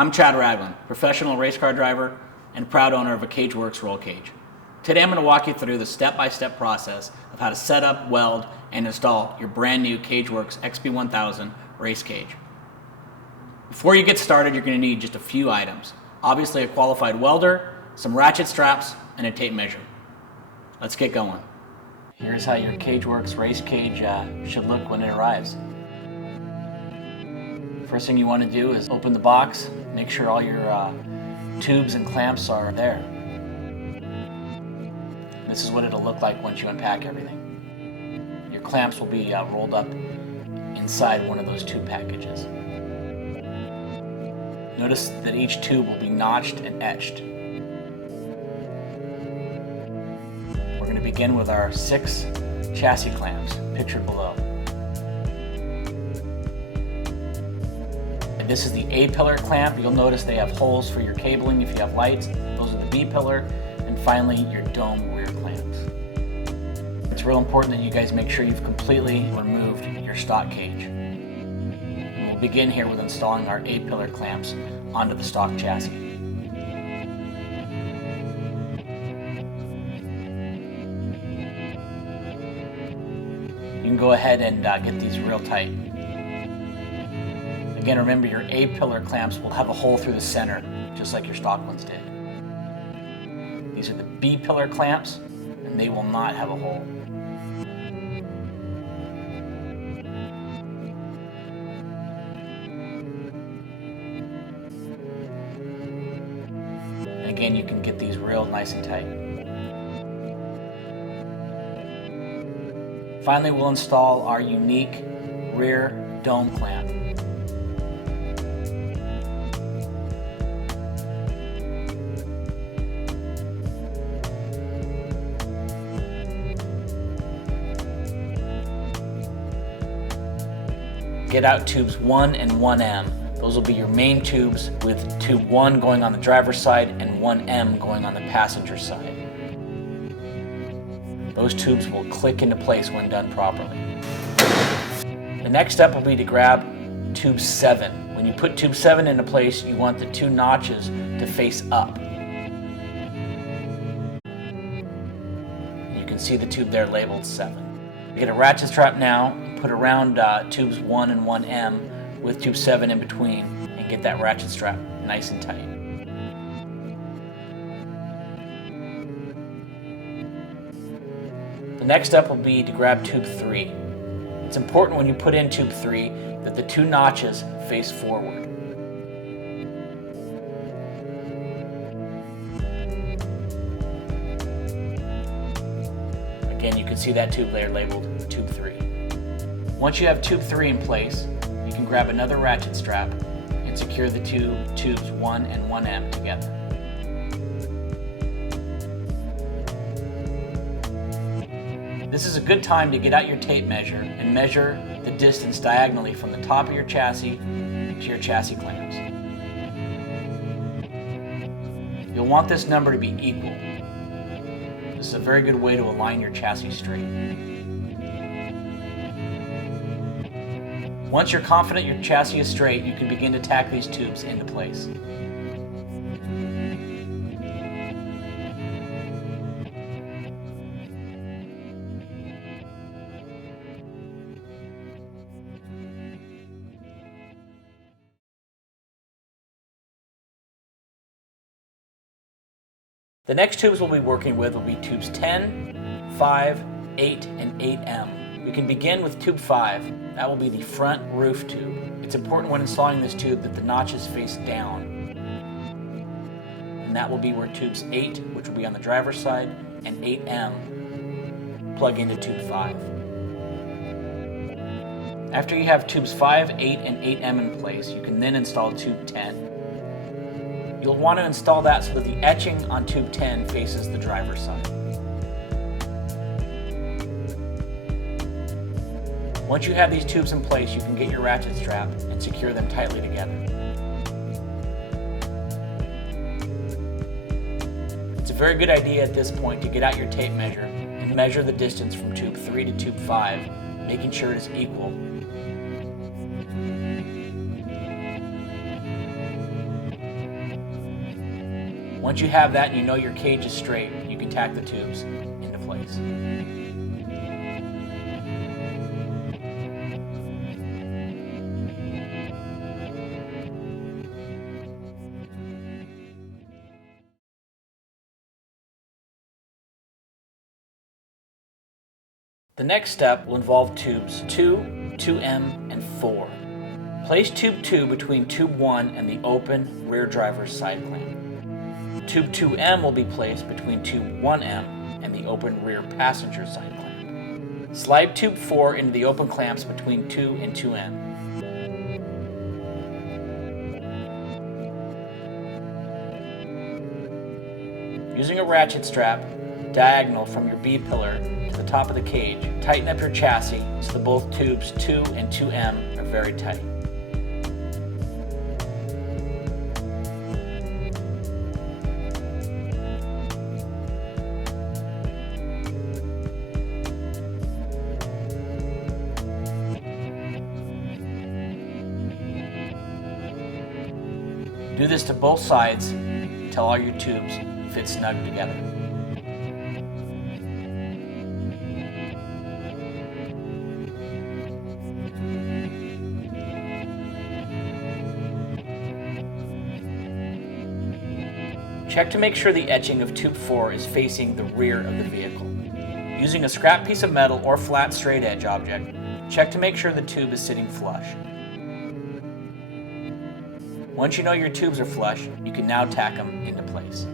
I'm Chad Ragland, professional race car driver and proud owner of a CageWorks roll cage. Today I'm going to walk you through the step-by-step process of how to set up, weld, and install your brand new CageWorks XP1000 race cage. Before you get started, you're going to need just a few items. Obviously a qualified welder, some ratchet straps, and a tape measure. Let's get going. Here's how your CageWorks race cage should look when it arrives. First thing you want to do is open the box, make sure all your tubes and clamps are there. This is what it'll look like once you unpack everything. Your clamps will be rolled up inside one of those tube packages. Notice that each tube will be notched and etched. We're going to begin with our 6 chassis clamps, pictured below. This is the A-pillar clamp. You'll notice they have holes for your cabling if you have lights. Those are the B-pillar. And finally, your dome rear clamps. It's real important that you guys make sure you've completely removed your stock cage. And we'll begin here with installing our A-pillar clamps onto the stock chassis. You can go ahead and get these real tight. Again, remember your A-pillar clamps will have a hole through the center, just like your stock ones did. These are the B-pillar clamps, and they will not have a hole. And again, you can get these real nice and tight. Finally, we'll install our unique rear dome clamp. Get out tubes 1 and 1M. Those will be your main tubes, with tube 1 going on the driver's side and 1M going on the passenger side. Those tubes will click into place when done properly. The next step will be to grab tube 7. When you put tube 7 into place, you want the 2 notches to face up. You can see the tube there labeled 7. Get a ratchet strap now, put around tubes 1 and 1M with tube 7 in between, and get that ratchet strap nice and tight. The next step will be to grab tube 3. It's important when you put in tube 3 that the 2 notches face forward. Again, you can see that tube there labeled tube 3. Once you have tube 3 in place, you can grab another ratchet strap and secure the 2 tubes 1 and 1M together. This is a good time to get out your tape measure and measure the distance diagonally from the top of your chassis to your chassis clamps. You'll want this number to be equal. This is a very good way to align your chassis straight. Once you're confident your chassis is straight, you can begin to tack these tubes into place. The next tubes we'll be working with will be tubes 10, 5, 8, and 8M. We can begin with tube 5. That will be the front roof tube. It's important when installing this tube that the notches face down. And that will be where tubes 8, which will be on the driver's side, and 8M plug into tube 5. After you have tubes 5, 8, and 8M in place, you can then install tube 10. You'll want to install that so that the etching on tube 10 faces the driver's side. Once you have these tubes in place, you can get your ratchet strap and secure them tightly together. It's a very good idea at this point to get out your tape measure and measure the distance from tube 3 to tube 5, making sure it is equal. Once you have that and you know your cage is straight, you can tack the tubes into place. The next step will involve tubes 2, 2M, and 4. Place tube 2 between tube 1 and the open rear driver's side clamp. Tube 2M will be placed between tube 1M and the open rear passenger side clamp. Slide tube 4 into the open clamps between 2 and 2M. Using a ratchet strap, diagonal from your B-pillar to the top of the cage, tighten up your chassis so that both tubes 2 and 2M are very tight. Do this to both sides until all your tubes fit snug together. Check to make sure the etching of tube 4 is facing the rear of the vehicle. Using a scrap piece of metal or flat straight edge object, check to make sure the tube is sitting flush. Once you know your tubes are flush, you can now tack them into place.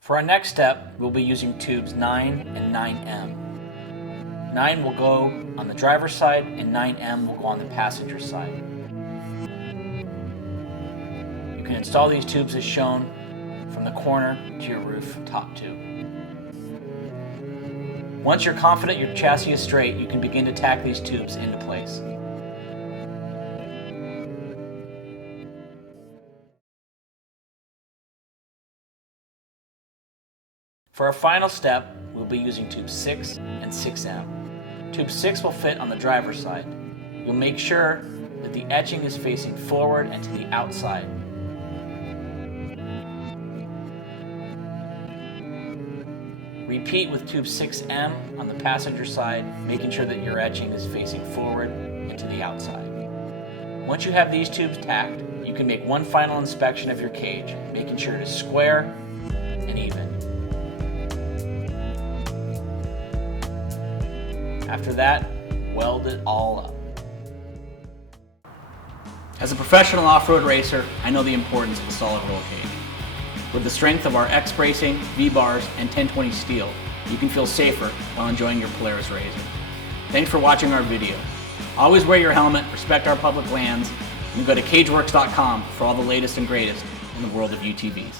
For our next step, we'll be using tubes 9 and 9M. 9 will go on the driver's side and 9M will go on the passenger side. You can install these tubes as shown from the corner to your roof top tube. Once you're confident your chassis is straight, you can begin to tack these tubes into place. For our final step, we'll be using tube 6 and 6M. Tube 6 will fit on the driver's side. You'll make sure that the etching is facing forward and to the outside. Repeat with tube 6M on the passenger side, making sure that your etching is facing forward and to the outside. Once you have these tubes tacked, you can make one final inspection of your cage, making sure it is square and even. After that, weld it all up. As a professional off-road racer, I know the importance of a solid roll cage. With the strength of our X bracing, V-bars, and 1020 steel, you can feel safer while enjoying your Polaris RZR. Thanks for watching our video. Always wear your helmet, respect our public lands, and go to cageworks.com for all the latest and greatest in the world of UTVs.